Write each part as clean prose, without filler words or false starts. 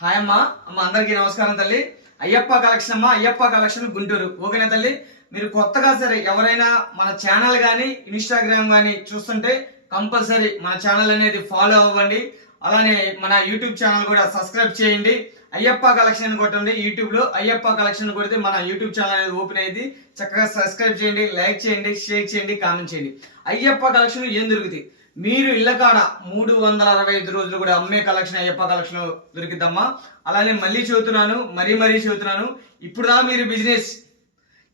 Hi అమ్మ. అందరికీ నమస్కారం తల్లి. అయ్యప్ప కలెక్షన్ అమ్మ, అయ్యప్ప కలెక్షన్ గుంటూరు. ఓకేనా తల్లి? మీరు కొత్తగా సరే ఎవరైనా మన ఛానల్ కానీ ఇన్స్టాగ్రామ్ కానీ చూస్తుంటే కంపల్సరీ మన ఛానల్ అనేది ఫాలో అవ్వండి. అలానే మన యూట్యూబ్ ఛానల్ కూడా సబ్స్క్రైబ్ చేయండి. అయ్యప్ప కలెక్షన్ కొట్టండి. యూట్యూబ్ లో అయ్యప్ప కలెక్షన్ కొడితే మన యూట్యూబ్ ఛానల్ అనేది ఓపెన్ అయ్యింది. చక్కగా సబ్స్క్రైబ్ చేయండి, లైక్ చేయండి, షేర్ చేయండి, కామెంట్ చేయండి. అయ్యప్ప కలెక్షన్ ఏం దొరుకుతాయి? మీరు ఇళ్ళ కాడ 365 రోజులు కూడా అమ్మే కలెక్షన్ అయ్యప్ప కలెక్షన్ దొరికిద్దమ్మా. అలానే మళ్ళీ చెబుతున్నాను, మరీ చెబుతున్నాను, ఇప్పుడు దా మీరు బిజినెస్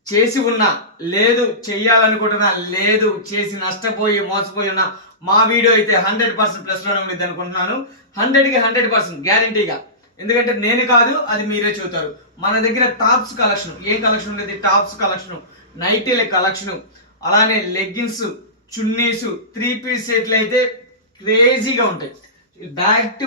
చేసి ఉన్నా లేదు, చెయ్యాలనుకుంటున్నా లేదు, చేసి నష్టపోయి మోసపోయి ఉన్నా మా వీడియో అయితే 100% ప్లస్ లోనే ఉండేది అనుకుంటున్నాను. 100కి 100% గ్యారంటీగా. ఎందుకంటే నేను కాదు, అది మీరే చూస్తారు. మన దగ్గర టాప్స్ కలెక్షన్, ఏ కలెక్షన్ ఉండేది? టాప్స్ కలెక్షన్, నైటీల కలెక్షన్, అలానే లెగ్గిన్స్, చున్నీస్, 3 పీస్ సెట్లు అయితే క్రేజీగా ఉంటాయి. బ్యాక్ టు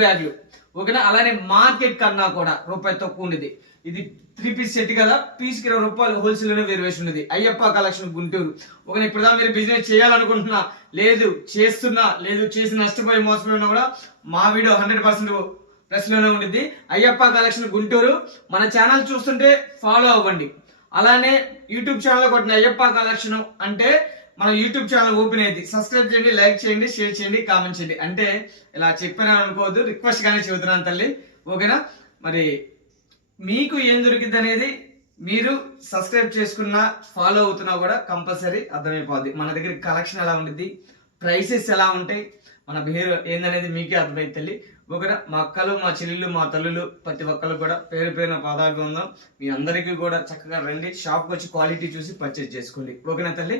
బ్యాగ్లు ఓకేనా. అలానే మార్కెట్ కన్నా కూడా రూపాయి తక్కువ ఉండేది. ఇది 3 పీస్ సెట్ కదా, పీస్ కి 20 రూపాయలు హోల్సేల్ లోనే వేరువేసి ఉన్నది. అయ్యప్ప కలెక్షన్ గుంటూరు. ఓకే, ఇప్పుడు మీరు బిజినెస్ చేయాలనుకుంటున్నా లేదు, చేస్తున్నా లేదు, చేసి నష్టపోయి మోసపోయినా కూడా మా వీడియో 100% ప్లస్ లోనే ఉండిద్ది. అయ్యప్ప కలెక్షన్ గుంటూరు. మన ఛానల్ చూస్తుంటే ఫాలో అవ్వండి. అలానే యూట్యూబ్ ఛానల్ కొట్టిన అయ్యప్ప కలెక్షన్ అంటే మన యూట్యూబ్ ఛానల్ ఓపెన్ అయింది. సబ్స్క్రైబ్ చేయండి, లైక్ చేయండి, షేర్ చేయండి, కామెంట్ చేయండి. అంటే ఇలా చెప్పినా అనుకోవద్దు, రిక్వెస్ట్ గానే చెబుతున్నాను తల్లి. ఓకేనా? మరి మీకు ఏం దొరికింది అనేది మీరు సబ్స్క్రైబ్ చేసుకున్నా ఫాలో అవుతున్నా కూడా కంపల్సరీ అర్థమైపోద్ది. మన దగ్గర కలెక్షన్ ఎలా ఉంటుంది, ప్రైసెస్ ఎలా ఉంటాయి, మన బిహేవియర్ ఏందనేది మీకే అర్థమైంది తల్లి. ఓకేనా? మా అక్కలు, మా చెల్లెళ్ళు, మా తల్లులు ప్రతి ఒక్కరు కూడా పేరు పేరున పాదాభివందనం. మీ అందరికీ కూడా చక్కగా రండి, షాప్కి వచ్చి క్వాలిటీ చూసి పర్చేజ్ చేసుకోండి. ఓకేనా తల్లి?